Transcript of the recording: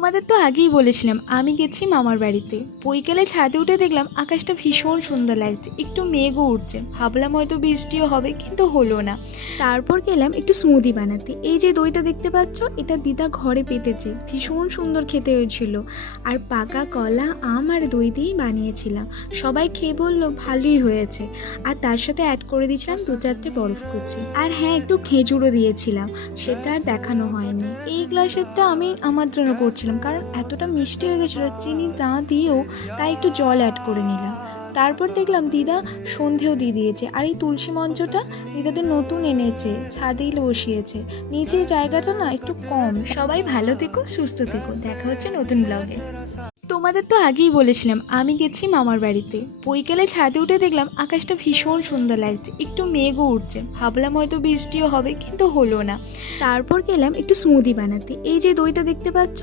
তোমাদের তো আগেই বলেছিলাম আমি গেছি মামার বাড়িতে। বৈকালে ছাদে উঠে দেখলাম আকাশটা ভীষণ সুন্দর লাগছে, একটু মেঘও উঠছে। ভাবলাম হয়তো বৃষ্টিও হবে, কিন্তু হলো না। তারপর গেলাম একটু স্মুদি বানাতে। এই যে দইটা দেখতে পাচ্ছ, এটা দিদা ঘরে পেতেছে, ভীষণ সুন্দর খেতে হয়েছিল। আর পাকা কলা, আম আর দই দিয়েই বানিয়েছিলাম। সবাই খেয়ে বললো ভালোই হয়েছে। আর তার সাথে অ্যাড করে দিয়েছিলাম 2-4টে বরফ কুচি। আর হ্যাঁ, একটু খেজুরও দিয়েছিলাম, সেটা আর দেখানো হয়নি। এই গ্লাসেরটা আমি আমার জন্য করছিলাম, কারণ এতটা মিষ্টি হয়ে গেছিলো চিনি না দিয়েও, তাই একটু জল অ্যাড করে নিলাম। তারপর দেখলাম দিদা সন্ধেও দিয়ে দিয়েছে। আর এই তুলসী মঞ্চটা দিদাদের নতুন এনেছে, ছাদেই বসিয়েছে। নিচের জায়গাটা না একটু কম। সবাই ভালো থেকো, সুস্থ থেকো, দেখা হচ্ছে নতুন ব্লগে। তোমাদের তো আগেই বলেছিলাম আমি গেছি মামার বাড়িতে। বৈকালে ছাদে উঠে দেখলাম আকাশটা ভীষণ সুন্দর লাগছে, একটু মেঘও উঠছে। ভাবলাম হয়তো বৃষ্টিও হবে, কিন্তু হলো না। তারপর গেলাম একটু স্মুদি বানাতে। এই যে দইটা দেখতে পাচ্ছ,